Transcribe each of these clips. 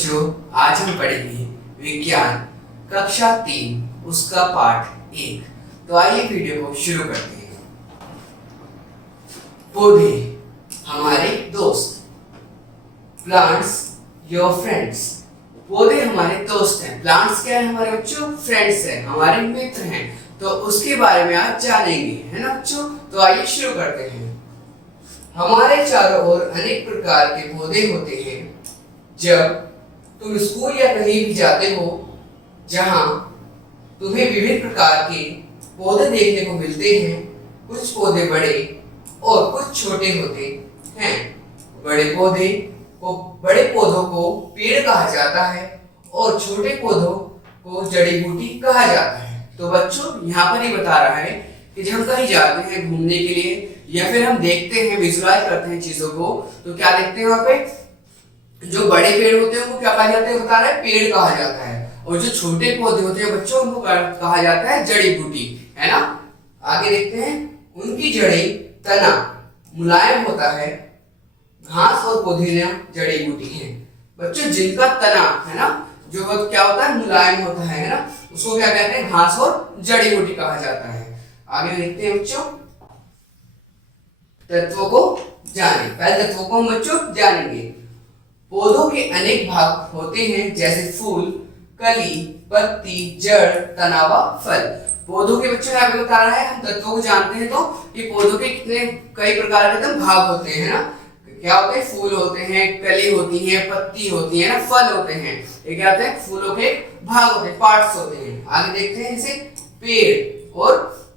बच्चों, आज हम पढ़ेंगे विज्ञान कक्षा 3 उसका पाठ 1। तो आइए वीडियो को शुरू करते हैं। पौधे हमारे दोस्त, प्लांट्स योर फ्रेंड्स। पौधे हमारे दोस्त हैं। प्लांट्स क्या है हमारे बच्चों? फ्रेंड्स हैं, हमारे मित्र हैं। तो उसके बारे में आज जानेंगे, है ना बच्चों? तो आइए शुरू करते हैं। हमारे चारों ओर अनेक प्रकार के पौधे होते हैं। जब तुम स्कूल या कहीं भी जाते हो जहां तुम्हें विभिन्न प्रकार के पौधे देखने को मिलते हैं, कुछ पौधे बड़े और कुछ छोटे होते हैं। बड़े पौधों को पेड़ कहा जाता है और छोटे पौधों को जड़ी बूटी कहा जाता है। तो बच्चों, यहाँ पर ही बता रहा है कि जब हम कहीं जाते हैं घूमने के लिए या फिर हम देखते हैं, विजुअलाइज करते हैं चीजों को, तो क्या देखते हैं वहां पे? जो बड़े पेड़ होते हैं उनको क्या कहा जाता है? बता रहा है, पेड़ कहा जाता है। और जो छोटे पौधे होते हैं बच्चों, उनको कहा जाता है जड़ी बूटी, है ना। आगे देखते हैं, उनकी जड़ें, तना मुलायम होता है। घास और पुदीना जड़ी बूटी है। बच्चों, जिनका तना है ना, जो क्या होता है? मुलायम होता है ना, उसको क्या कहते हैं? घास और जड़ी बूटी कहा जाता है। आगे देखते हैं बच्चों, तत्वों को जाने। पहले तत्वों को हम बच्चों जानेंगे। पौधों के अनेक भाग होते हैं, जैसे फूल, कली, पत्ती, जड़, तना व फल। पौधों के बच्चों यहाँ पे बता रहा है, हम तत्वों को जानते हैं तो कि पौधों के कई प्रकार के भाग होते हैं ना। क्या होते हैं? फूल होते हैं, कली होती है, पत्ती होती है ना, फल होते हैं। ये क्या होते हैं? फूलों के भाग होते हैं, पार्ट्स होते हैं। आगे देखते हैं, जैसे पेड़ और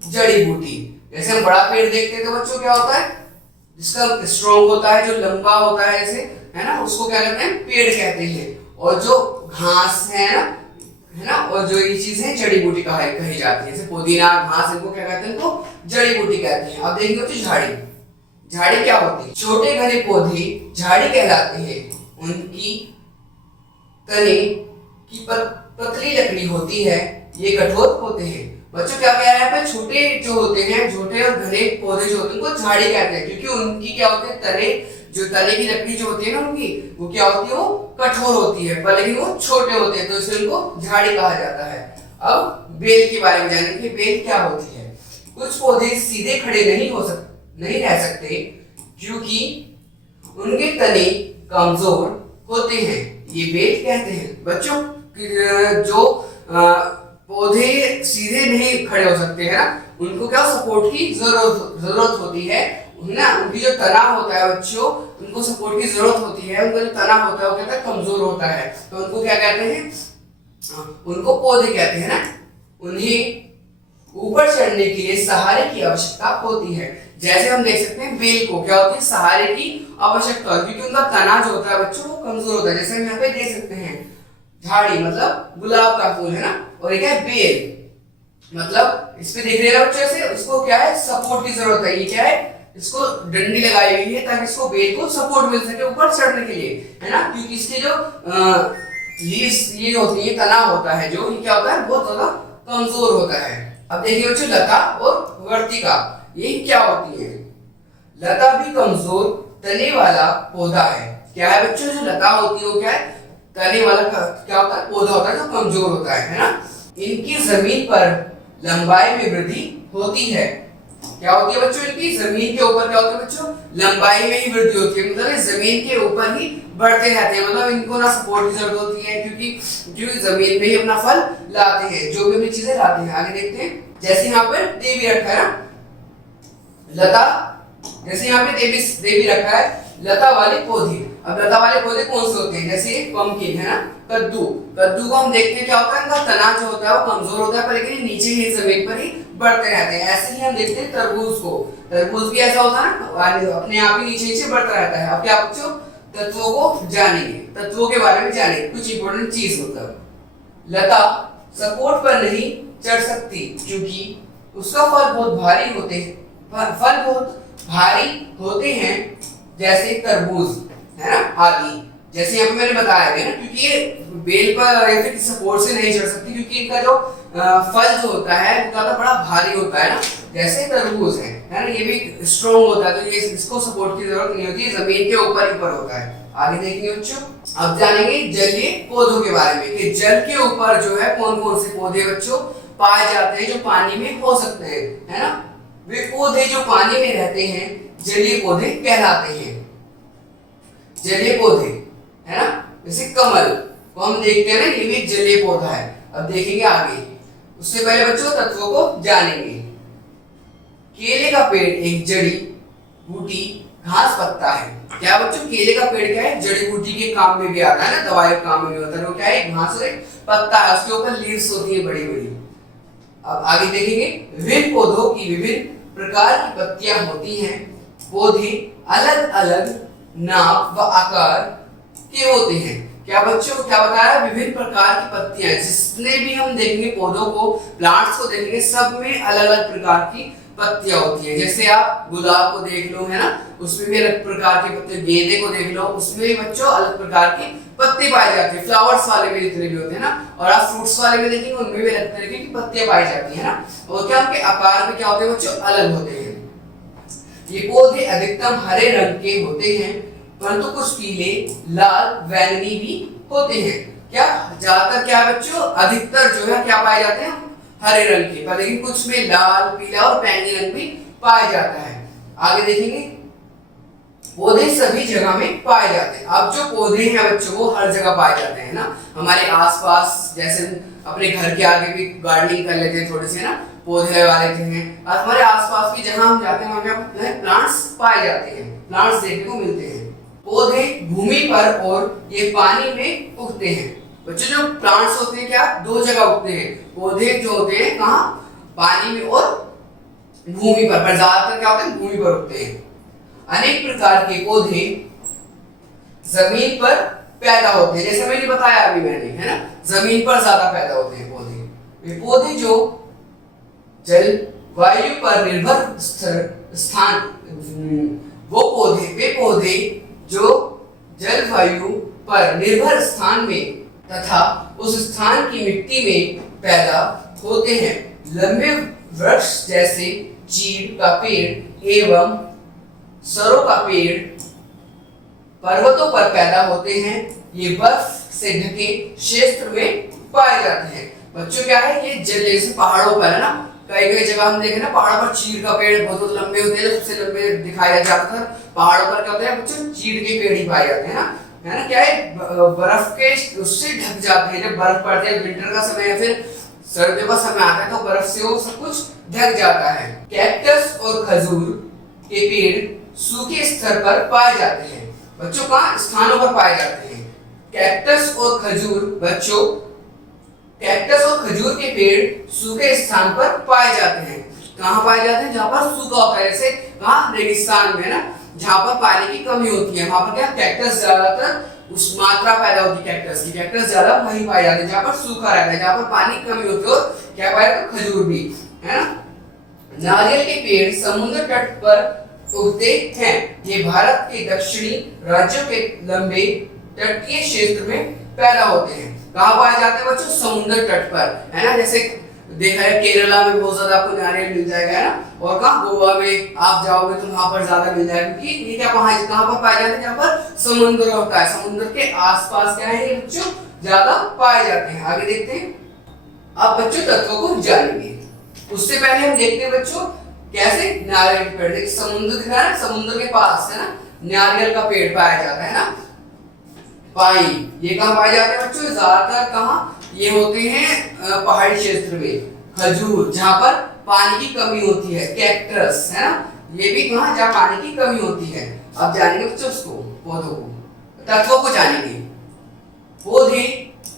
जड़ी बूटी। जैसे हम बड़ा पेड़ देखते हैं तो बच्चों क्या होता है? जिसका स्ट्रॉन्ग होता है, जो लंबा होता है, ऐसे है ना, उसको क्या कहते हैं? पेड़ कहते हैं। और जो घास है ना, और जो ये चीज है जड़ी बूटी कही जाती है, जैसे पुदीना, घास, इनको क्या कहते हैं? इनको जड़ी बूटी कहते हैं। अब देखेंगे तो झाड़ी। झाड़ी क्या होती है? छोटे घने पौधे झाड़ी कहलाते हैं। उनकी तने की पतली लकड़ी होती है, ये कठोर होते हैं। बच्चों, क्या कह रहा है? छोटे जो होते हैं, छोटे और घने पौधे जो होते हैं उनको झाड़ी कहते हैं, क्योंकि उनकी क्या होते हैं? तने, जो तने की लकड़ी जो होती है ना उनकी, वो क्या होती है? वो कठोर होती है, पर लेकिन वो छोटे होते हैं, तो इसलिए उनको झाड़ी कहा जाता है। अब बेल के बारे में जानेंगे। बेल क्या होती है? कुछ पौधे सीधे खड़े नहीं रह सकते क्योंकि उनके तने कमजोर होते हैं, ये बेल कहते हैं। बच्चों, जो पौधे सीधे नहीं खड़े हो सकते हैं ना, उनको क्या सपोर्ट की जरूरत होती है ना। उनकी जो तना होता है बच्चों, उनको सपोर्ट की जरूरत होती है। उनका जो तना होता है वो कहता है कमजोर होता है, तो उनको क्या कहते हैं? उनको पौधे कहते हैं ना। उन्हें ऊपर चढ़ने के लिए सहारे की आवश्यकता होती है। जैसे हम देख सकते हैं, बेल को क्या होती है? सहारे की आवश्यकता होती है, क्योंकि उनका तना जो होता है बच्चों वो कमजोर होता है। जैसे हम यहाँ पे देख सकते हैं, झाड़ी मतलब गुलाब का फूल है ना, और क्या है? बेल मतलब इस पे देख रहे हैं बच्चों से, उसको क्या है? सपोर्ट की जरूरत है। ये क्या है? इसको डंडी लगाई हुई है ताकि इसको बेल को सपोर्ट मिल सके ऊपर चढ़ने के लिए, है ना। क्योंकि इसके जो लीव्स ये होती है, तना होता है जो, ये क्या होता है? बहुत ज्यादा कमजोर होता है। अब देखिए बच्चों, लता और वर्तिका, ये क्या होती है? लता भी कमजोर तने वाला पौधा है। क्या है बच्चों? जो लता होती है वो क्या है? तने वाला क्या होता है? पौधा होता है जो कमजोर होता है ना। इनकी जमीन पर लंबाई में वृद्धि होती है। क्या होती है बच्चों? इनकी जमीन के ऊपर क्या होता है बच्चों? लंबाई में ही वृद्धि होती है, मतलब जमीन के ऊपर ही बढ़ते रहते हैं। मतलब इनको ना सपोर्ट की जरूरत होती है, क्योंकि जमीन में ही अपना फल लाते हैं, जो भी अपनी चीजें लाते हैं। आगे देखते हैं, जैसे यहाँ पर देवी रखा है ना, लता, जैसे यहाँ पे देवी रखा है, लता वाले पौधे। अब लता वाले पौधे कौन से होते हैं? जैसे पंपकिन है ना, कद्दू को हम देखते हैं क्या होता है? इनका तना जो होता है वो कमजोर होता है, पर लेकिन नीचे ही जमीन पर ही बढ़ते रहते हैं। ऐसे ही हम देखते हैं तरबूज को। तरबूज भी ऐसा होता है ना, अपने आप ही नीचे बढ़ता रहता है। अब क्या बच्चों, तत्वों को जानेंगे, तत्वों के बारे में जानेंगे, कुछ इंपॉर्टेंट चीज। मतलब लता सपोर्ट पर नहीं चढ़ सकती क्योंकि उसका फल बहुत भारी होते हैं, जैसे तरबूज है ना, आदि। जैसे यहाँ पे मैंने बताया है ना, क्योंकि ये बेल पर या फिर सपोर्ट से नहीं चढ़ सकती, क्योंकि इनका जो फल जो होता है वो ज्यादा बड़ा भारी होता है ना। जैसे तरबूज है ना, ये भी स्ट्रॉन्ग होता है, तो ये इसको सपोर्ट की जरूरत नहीं होती, जमीन के ऊपर ही पर होता है। आगे देखेंगे बच्चों। अब जानेंगे जलीय पौधों के बारे में कि जल के ऊपर जो है कौन कौन से पौधे बच्चों पाए जाते हैं जो पानी में हो सकते हैं, है ना। वे पौधे जो पानी में रहते हैं जलीय पौधे कहलाते हैं। जलीय पौधे, है ना, जैसे कमल को हम देखते हैं ना, ये भी एक जलीय पौधा है। अब देखेंगे आगे, उससे पहले बच्चों तत्वों को जानेंगे। केले का पेड़ एक जड़ी बूटी घास पत्ता है। क्या बच्चों, केले का पेड़ क्या है, जड़ी बूटी के काम में भी आता है ना, दवाई के काम में भी होता है। वो क्या है, घास और एक पत्ता है, उसके ऊपर लीव्स होती है बड़ी बड़ी। अब आगे देखेंगे, विभिन्न पौधों की विभिन्न प्रकार की पत्तियां होती हैं। पौधे अलग अलग नाप व आकार के होते हैं। क्या बच्चों, क्या बताया, विभिन्न प्रकार की पत्तियां। जितने भी हम देखेंगे पौधों को, प्लांट्स को देखेंगे, सब में अलग अलग प्रकार की पत्तियां होती हैं। जैसे आप गुलाब को देख लो, है ना, उसमें भी अलग प्रकार के पत्ते। गेंदे को देख लो, उसमें भी बच्चों अलग प्रकार की पत्ते पाए जाते हैं। फ्लावर्स वाले में जितने भी होते हैं ना, और आप फ्रूट्स वाले में देखेंगे उनमें भी अलग तरीके की पत्तियां पाई जाती है ना। और क्या उनके आकार में क्या होते हैं बच्चों, अलग होते हैं। ये पौधे अधिकतम हरे रंग के होते हैं, परंतु कुछ पीले, लाल, बैंगनी भी होते हैं। क्या ज्यादातर क्या बच्चों, अधिकतर जो है क्या पाए जाते हैं, हरे रंग के, पर लेकिन कुछ में लाल, पीला और बैंगनी रंग भी पाया जाता है। आगे देखेंगे, पौधे सभी जगह में पाए जाते हैं। अब जो पौधे हैं बच्चों वो हर जगह पाए जाते हैं ना, हमारे आसपास। जैसे अपने घर के आगे भी गार्डनिंग कर लेते हैं, थोड़े से ना पौधे लगा लेते हैं। और हमारे आसपास भी जहां हम जाते हैं वहां पे प्लांट्स पाए जाते हैं, प्लांट्स देखने को मिलते हैं। पौधे भूमि पर और ये पानी में उगते हैं। बच्चों जो प्लांट्स होते हैं क्या, दो जगह उगते हैं। पौधे जो होते हैं कहाँ, पानी में और भूमि पर ज्यादातर क्या होते हैं, भूमि पर उगते हैं। अनेक प्रकार के पौधे जमीन पर पैदा होते हैं, जैसे मैंने बताया अभी मैंने, है ना, जमीन पर ज्यादा पैदा होते हैं पौधे। वे पौधे जो जलवायु पर निर्भर स्थान, वे पौधे जो जलवायु पर निर्भर स्थान में तथा उस स्थान की मिट्टी में पैदा होते हैं। लंबे वृक्ष जैसे चीड़ का पेड़ एवं सरों का पेड़ पर्वतों पर पैदा होते हैं। ये बर्फ से ढके क्षेत्र में पाए जाते हैं। बच्चों क्या है, ये जैसे पहाड़ों पर है ना, कई कई जगह हम देखें ना, पहाड़ों पर चीड़ का पेड़ बहुत लंबे होते हैं, सबसे लंबे दिखाया जाता था। पहाड़ों पर क्या होता है बच्चों, चीड़ के पेड़ ही पाए जाते हैं ना, है ना। क्या है, बर्फ के उससे ढक जाते हैं। जब बर्फ पड़ती है, विंटर का समय या फिर सर्दियों का समय आता है, तो बर्फ से वो सब कुछ ढक जाता है। कैक्टस और खजूर के पेड़ सूखे स्तर पर पाए जाते हैं। बच्चों कहाँ, स्थानों पर पाए जाते हैं। कैक्टस और खजूर, बच्चों कैक्टस और खजूर के पेड़ सूखे स्थान पर पाए जाते हैं। कहाँ पाए जाते हैं, जहाँ पर सूखा होता है, जैसे कहाँ, रेगिस्तान में ना, जहाँ पर पानी की कमी होती है, वहां पर क्या, कैक्टस ज्यादातर उस मात्रा पैदा होती है कैक्टस की, कैक्टस ज्यादा वहीं पाए जाते हैं जहाँ पर सूखा रहता है, जहाँ पर पानी की कमी होती है। और क्या पाया जाता है, खजूर भी, है ना। नारियल के पेड़ समुद्र तट पर उगते हैं। ये भारत के दक्षिणी राज्यों के लंबे तटीय क्षेत्र में पैदा होते हैं। कहाँ पाए जाते हैं बच्चों, समुद्र तट पर, है ना। जैसे देखा है केरला में बहुत ज्यादा आपको नारियल मिल जाएगा, है ना। और कहाँ, गोवा में आप जाओगे तो वहां पर ज्यादा मिल जाएगा, क्योंकि ये क्या कहाँ पर पाए जाते हैं, जहाँ पर समुद्र होता है, समुद्र के आसपास क्या है ये बच्चों ज्यादा पाए जाते हैं। आगे देखते हैं, अब बच्चों तत्वों को जानेंगे। उससे पहले हम देखते हैं बच्चों कैसे नारियल के पेड़, समुद्र दिख रहा है, समुद्र के पास है ना नारियल का पेड़ पाया जाता है ना। पाइन, ये कहाँ पाए जाते हैं बच्चों, ज्यादातर कहाँ, ये होते हैं पहाड़ी क्षेत्र में। खजूर, जहाँ पर पानी की कमी होती है। कैक्टस, है ना, ये भी कहाँ, जहाँ पानी की कमी होती है। अब जानेंगे बच्चों उसको, पौधों को, तत्वों को जानेंगे। पौधे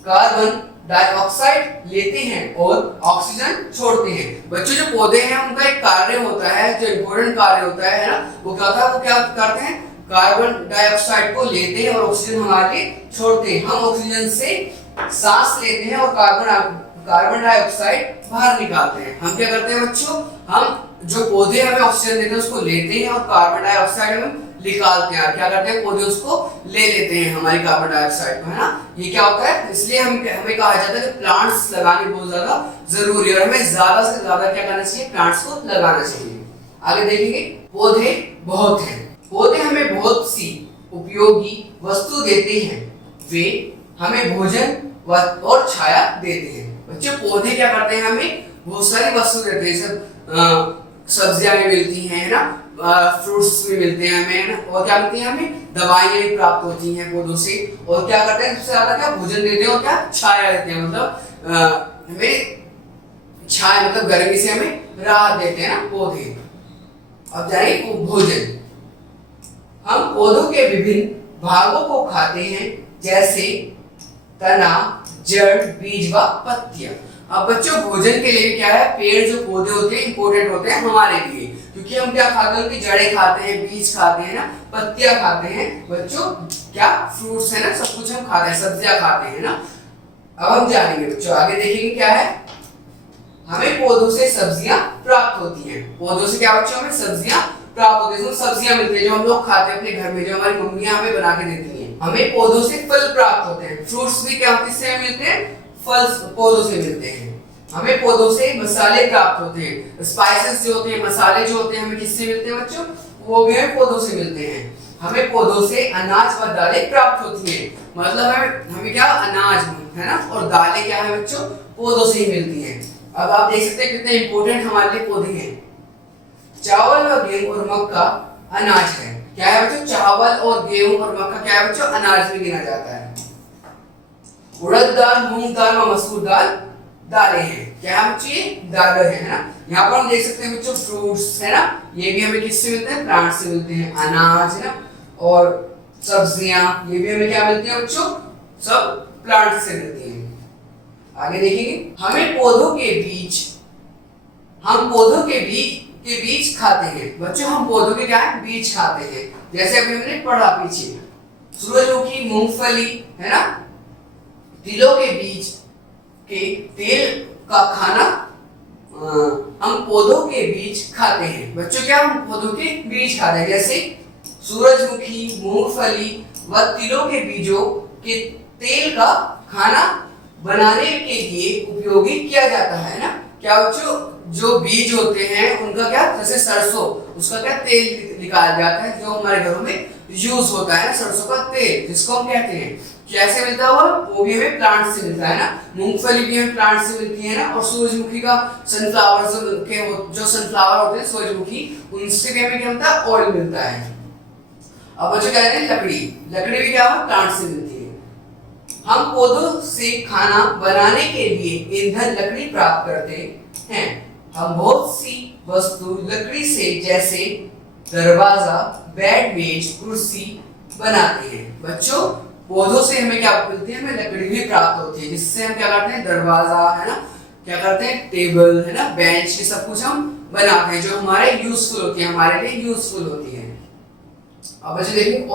कार्बन डाइऑक्साइड लेते हैं और ऑक्सीजन छोड़ते हैं। बच्चों जो पौधे हैं उनका एक कार्य होता है, जो इम्पोर्टेंट कार्य होता है ना, वो क्या होता है, वो क्या करते हैं, कार्बन डाइऑक्साइड को लेते हैं और ऑक्सीजन हमारे छोड़ते हैं। हम ऑक्सीजन से सांस लेते हैं और कार्बन डाइऑक्साइड बाहर निकालते हैं। हम क्या करते हैं बच्चों, हम जो पौधे हमें ऑक्सीजन देते हैं उसको लेते हैं और कार्बन डाइऑक्साइड हम निकालते हैं। क्या करते हैं, पौधे उसको ले लेते हैं हमारी कार्बन डाइऑक्साइड को, है ना। ये क्या होता है, इसलिए हमें कहा जाता है कि प्लांट्स लगाने बहुत ज्यादा जरूरी है और हमें ज्यादा से ज्यादा क्या करना चाहिए, प्लांट्स को लगाना चाहिए। आगे देखेंगे, पौधे बहुत हैं। पौधे हमें बहुत सी उपयोगी वस्तु देते हैं, वे हमें भोजन और छाया देते हैं। बच्चों पौधे क्या करते हैं, हमें बहुत सारी वस्तु देते हैं, सब सब्जियां भी मिलती हैं, है ना, फ्रूट्स भी मिलते हैं हमें, है ना, और क्या मिलती है हमें, दवाइयां भी प्राप्त होती हैं पौधों से, और क्या करते हैं सबसे ज्यादा, क्या भोजन देते हैं और क्या छाया देते हैं, मतलब हमें छाया मतलब गर्मी से हमें राहत देते हैं ना पौधे। अब जाइए भोजन। हम पौधों के विभिन्न भागों को खाते हैं, जैसे तना, जड़, बीज व पत्तियां। अब बच्चों भोजन के लिए क्या है, पेड़ जो पौधे होते हैं इंपॉर्टेंट होते हैं हमारे लिए, क्योंकि हम क्या खाते हैं, उनकी जड़ें खाते हैं, बीज खाते हैं ना, पत्तियां खाते हैं, बच्चों क्या फ्रूट्स है ना, सब कुछ हम खाते हैं, सब्जियां खाते हैं ना। अब हम जानेंगे बच्चों, आगे देखेंगे क्या है, हमें पौधों से सब्जियां प्राप्त होती हैं। पौधों से क्या बच्चों, हमें सब्जियां प्राप्त होती है, सब्जियां मिलती है जो हम लोग खाते हैं अपने घर में, जो हमारी मम्मियां हमें बना के देती हैं। हमें पौधों से फल प्राप्त होते हैं, फ्रूट्स भी क्या किससे मिलते हैं, फल पौधों से मिलते हैं। हमें पौधों से मसाले प्राप्त होते हैं, स्पाइसेस जो होते हैं, मसाले जो होते हैं, हमें किससे मिलते हैं बच्चों, वो भी हमें पौधों से मिलते हैं। हमें पौधों से अनाज व दालें प्राप्त होती हैं, मतलब हमें क्या अनाज है ना और दालें क्या है बच्चों, पौधों से ही मिलती हैं। अब आप देख सकते हैं कितने इंपॉर्टेंट हमारे लिए पौधे हैं। चावल और गेहूं और मक्का अनाज है, क्या है बच्चों, चावल और गेहूं और मक्का क्या है बच्चों, अनाज में गिना जाता है। उड़द दाल, मूंग दाल और मसूर दाल दालें हैं, क्या है बच्चे, दालें हैं ना। यहाँ पर हम देख सकते हैं बच्चों फ्रूट्स है ना, ये भी हमें किससे मिलते हैं, प्लांट से मिलते हैं, अनाज है ना, और सब्जियां ये भी हमें क्या मिलती है बच्चों, सब प्लांट से मिलती हैं। आगे देखेंगे, हम पौधों के बीज खाते हैं। बच्चों हम पौधों के क्या है, बीज खाते हैं, जैसे अभी हमने पढ़ा पीछे, सूरजमुखी, मूंगफली है ना, तिलों के बीज के तेल का खाना हम पौधों के बीज खाते हैं। बच्चों क्या हम पौधों के बीज खाते हैं, जैसे सूरजमुखी, मूंगफली व तिलों के बीजों के तेल का खाना बनाने के लिए उपयोगी किया जाता है ना। क्या बच्चों, जो बीज होते हैं उनका क्या, जैसे सरसों, उसका क्या तेल निकाला जाता है, जो हमारे घरों में यूज होता है, सरसों का तेल जिसको हम कहते हैं, कैसे मिलता है वो भी हमें प्लांट से मिलता है ना। मूंगफली भी हमें प्लांट से मिलती है ना, और सूरजमुखी का सनफ्लावर जो सनफ्लावर होते हैं सूरजमुखी, उनसे भी हमें क्या मिलता है, ऑयल मिलता है। अब बच्चों कहते हैं लकड़ी भी क्या है, प्लांट से मिलती है। हम पौधों से खाना बनाने के लिए ईंधन लकड़ी प्राप्त करते हैं। हम बहुत सी वस्तु लकड़ी से, जैसे दरवाजा, बेड, मेज, कुर्सी बनाते हैं। बच्चों पौधों से हमें क्या मिलती है, हमें लकड़ी भी प्राप्त होती है, जिससे हम क्या करते हैं, दरवाजा है ना, क्या करते हैं, टेबल है ना, बेंच, ये सब कुछ हम बनाते हैं, जो हमारे यूजफुल होती है, हमारे लिए यूजफुल होती है। अब बच्चों देखिए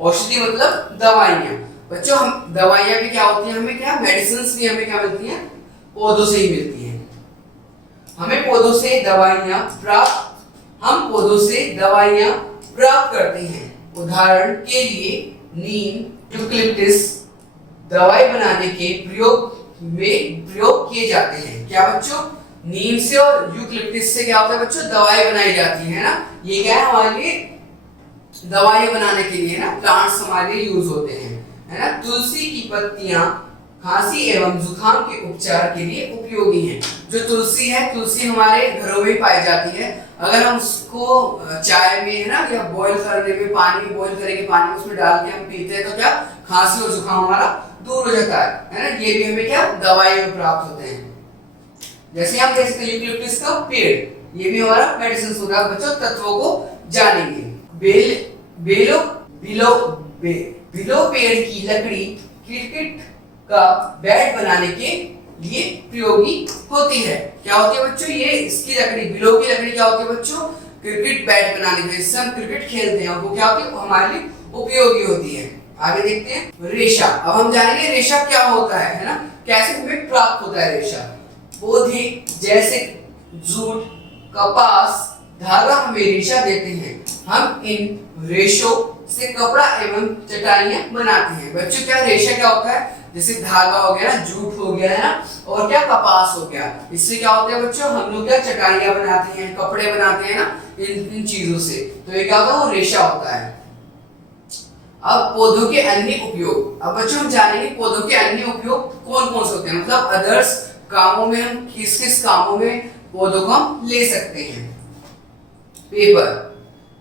औषधि मतलब दवाइयाँ। बच्चों हम दवाइयाँ भी क्या होती हैं, हमें क्या मेडिसिन भी हमें क्या मिलती हैं, पौधों से ही मिलती हैं। हम पौधों से दवाइयाँ प्राप्त करते हैं। उदाहरण के लिए नीम, यूकलिप्टस दवाई बनाने के प्रयोग किए जाते हैं। क्या बच्चों, नीम से और यूकलिप्टस से क्या होता है बच्चों, दवाई बनाई जाती है ना। ये क्या है, हमारे लिए दवाई बनाने के लिए ना, प्लांट्स हमारे लिए यूज होते हैं, है ना। तुलसी की पत्तियां खांसी एवं जुकाम के उपचार के लिए उपयोगी हैं। जो तुलसी है, तुलसी हमारे घरों में पाई जाती है। अगर हम उसको चाय में है ना, या बॉईल करने में, पानी में बॉईल करेंगे, पानी में उसमें डाल के हम पीते हैं, तो क्या खांसी और जुकाम हमारा दूर हो जाता है ना। ये भी हमें क्या दवाई में प्राप्त होते हैं। जैसे हम देख सकते हैं यूकलिप्टस का पेड़, ये भी हमारा मेडिसिन होगा। बच्चों तत्वों को जानेंगे। बिलो पेड़ की लकड़ी क्रिकेट का बैट बनाने के लिए प्रयोगी होती है। क्या होती है बच्चों, ये इसकी लकड़ी, बिलो की लकड़ी क्या होती है बच्चों, क्रिकेट बैट बनाने के लिए, इससे हम क्रिकेट खेलते हैं, वो क्या होती है, वो हमारे लिए उपयोगी होती है। आगे देखते हैं रेशा। अब हम जानेंगे रेशा क्या होता है ना, कैसे हमें प्राप्त होता है रेशा। पौधे जैसे जूट, कपास, धागा हमें रेशा देते हैं। हम इन रेशों से कपड़ा एवं चटाइयां बनाते हैं। बच्चों क्या रेशा क्या होता है, जैसे धागा हो गया ना, जूट हो गया है ना, और क्या कपास हो गया, इससे क्या होता है बच्चों, हम लोग क्या चटाइयां बनाते हैं, कपड़े बनाते हैं ना, इन चीजों से। तो ये क्या होता है, वो रेशा होता है। अब पौधों के अन्य उपयोग। अब बच्चों हम जानेंगे पौधों के अन्य उपयोग कौन कौन से होते हैं, मतलब अदर्स कामों में हम किस किस कामों में पौधों को हम ले सकते हैं। पेपर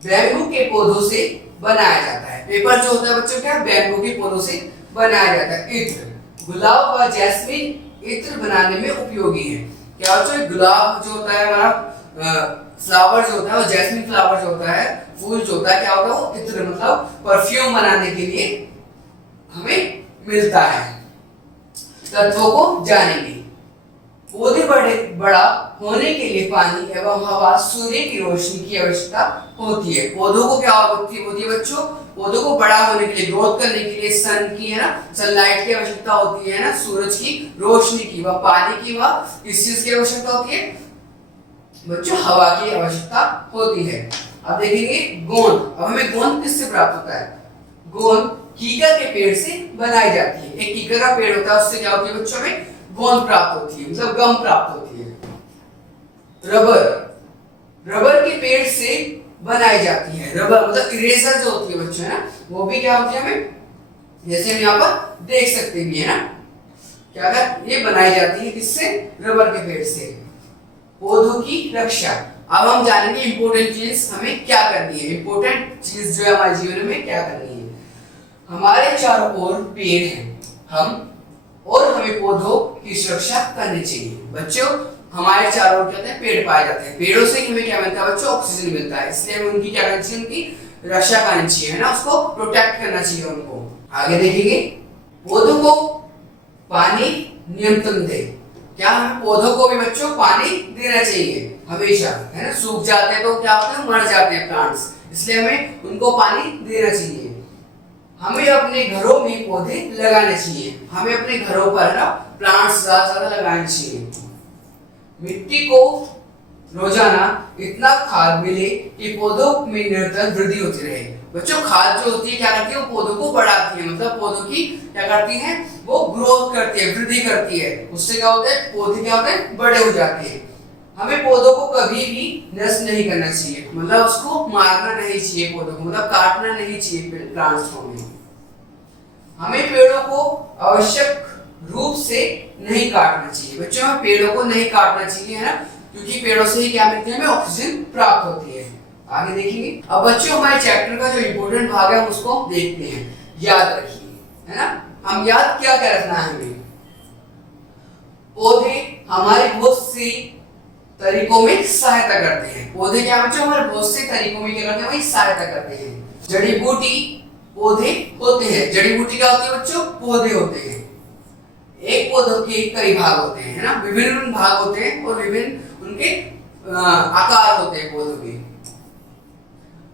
बैम्बू के पौधों से बनाया जाता है। पेपर जो होता है बच्चों क्या बैम्बू के पौधों से बनाया जाता है। इत्र गुलाब व जैस्मिन इत्र बनाने में उपयोगी है। क्या बच्चों गुलाब जो होता है हमारा फ्लावर जो होता है, और जैस्मिन फ्लावर जो होता है, फूल जो होता है, क्या होता है वो इत्र मतलब परफ्यूम बनाने के लिए हमें मिलता है। तत्वों को जानेंगे। पौधे बड़ा होने के लिए पानी एवं हवा सूर्य की रोशनी की आवश्यकता होती है। पौधों को क्या होती है बच्चों, पौधों को बड़ा होने के लिए, ग्रोथ करने के लिए सन की है ना, सनलाइट की आवश्यकता होती है ना, सूरज की रोशनी की, व पानी की, व किस चीज की आवश्यकता होती है बच्चों, हवा की आवश्यकता होती है। अब देखेंगे गोंद। अब हमें गोंद किससे प्राप्त होता है, गोंद कीकर के पेड़ से बनाई जाती है। एक कीकर का पेड़ होता है, उससे क्या होती है बच्चों में गोंद प्राप्त होती है, मतलब गम प्राप्त होती है। रबर के पेड़ से बनाई जाती है। रबर मतलब इरेजर जो होती है बच्चों है ना, वो भी क्या होती है हमें, जैसे हम यहाँ पर देख सकते भी है ना, क्या कर ये बनाई जाती है किससे, रबर के पेड़ से। पौधों की रक्षा। अब हम जानेंगे इंपॉर्टेंट चीज हमें क्या करनी है, इंपॉर्टेंट चीज जो है हमारे जीवन में क्या करनी है। हमारे चारों ओर पेड़ हैं, हमें पौधों की सुरक्षा करनी चाहिए। बच्चों हमारे चारों ओर कहते हैं पेड़ पाए जाते हैं, पेड़ों से हमें क्या मिलता है बच्चों, ऑक्सीजन मिलता है, इसलिए हमें उनकी क्या करनी चाहिए, उनकी रक्षा करनी चाहिए है ना, उसको प्रोटेक्ट करना चाहिए उनको। आगे देखेंगे पौधों को पानी नियंत्रण दे। क्या हमें पौधों को भी बच्चों पानी देना चाहिए हमेशा, है ना, सूख जाते हैं तो क्या होता है मर जाते हैं प्लांट्स, इसलिए हमें उनको पानी देना चाहिए। हमें अपने घरों में पौधे लगाने चाहिए, हमें अपने घरों पर ना प्लांट्स ज्यादा लगाने चाहिए। मिट्टी को रोजाना इतना खाद मिले कि पौधों में निरंतर वृद्धि होती रहे। बच्चों खाद जो होती है क्या करती है, वो पौधों को बढ़ाती है, मतलब पौधों की क्या करती है, वो ग्रोथ करती है, वृद्धि करती है, उससे क्या होता है पौधे क्या होते हैं बड़े हो जाते हैं। हमें पौधों को कभी भी नष्ट नहीं करना चाहिए, मतलब उसको मारना नहीं चाहिए, पौधों को मतलब काटना नहीं चाहिए प्लांट्स को। हमें पेड़ों को आवश्यक रूप से नहीं काटना चाहिए। बच्चों हमें पेड़ों को नहीं काटना चाहिए है ना, क्योंकि पेड़ों से ही क्या मिलती है, हमें ऑक्सीजन प्राप्त होती है। आगे देखेंगे। अब बच्चों हमारे चैप्टर का जो इम्पोर्टेंट भाग है हम उसको देखते हैं। याद रखिए है ना, हम याद क्या क्या रखना है हमें, पौधे हमारे बहुत सी तरीकों में सहायता करते हैं। पौधे क्या बच्चों हमारे बहुत से तरीकों में क्या करते हैं, वही सहायता करते हैं। जड़ी बूटी पौधे होते हैं, जड़ी बूटी क्या होती है बच्चों, पौधे होते हैं। एक पौधों के कई भाग होते हैं है ना, विभिन्न भाग होते हैं और विभिन्न उनके आकार होते हैं पौधों के।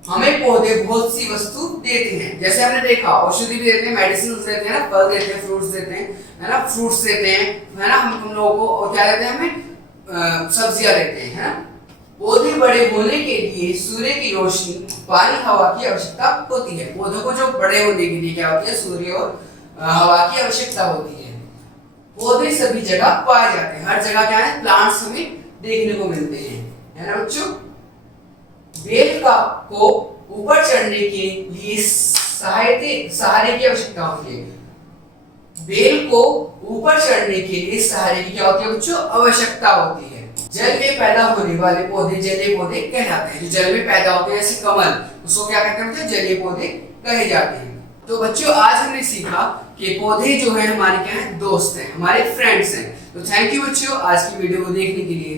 हमें पौधे बहुत सी वस्तु देते हैं, जैसे हमने देखा औषधि भी देते हैं, मेडिसिन देते हैं ना, फल देते हैं, फ्रूट्स देते हैं है ना, फ्रूट्स देते हैं है ना हम लोगों को, और क्या देते हैं हमें सब्जियां देते हैं है ना। पौधे बड़े होने के लिए सूर्य की रोशनी, पानी, हवा की आवश्यकता होती है। पौधों को जो बड़े होने के लिए क्या होती है, सूर्य और हवा की आवश्यकता होती है। पौधे सभी जगह पाए जाते हैं, हर जगह क्या है प्लांट्स हमें देखने को मिलते हैं है ना बच्चों। बेल को ऊपर चढ़ने के लिए सहारे की आवश्यकता होती है। बेल को ऊपर चढ़ने के लिए सहारे की क्या होती है बच्चों, आवश्यकता होती है। जल में पैदा होने वाले पौधे जलीय पौधे कहलाते हैं। जो जल में पैदा होते हैं जैसे कमल, उसको क्या कहते हैं बच्चों, जलीय पौधे कहे जाते हैं। तो बच्चों आज हमने सीखा कि पौधे जो है हमारे क्या है, दोस्त हैं, हमारे फ्रेंड्स हैं। तो थैंक यू बच्चों आज की वीडियो को देखने के लिए।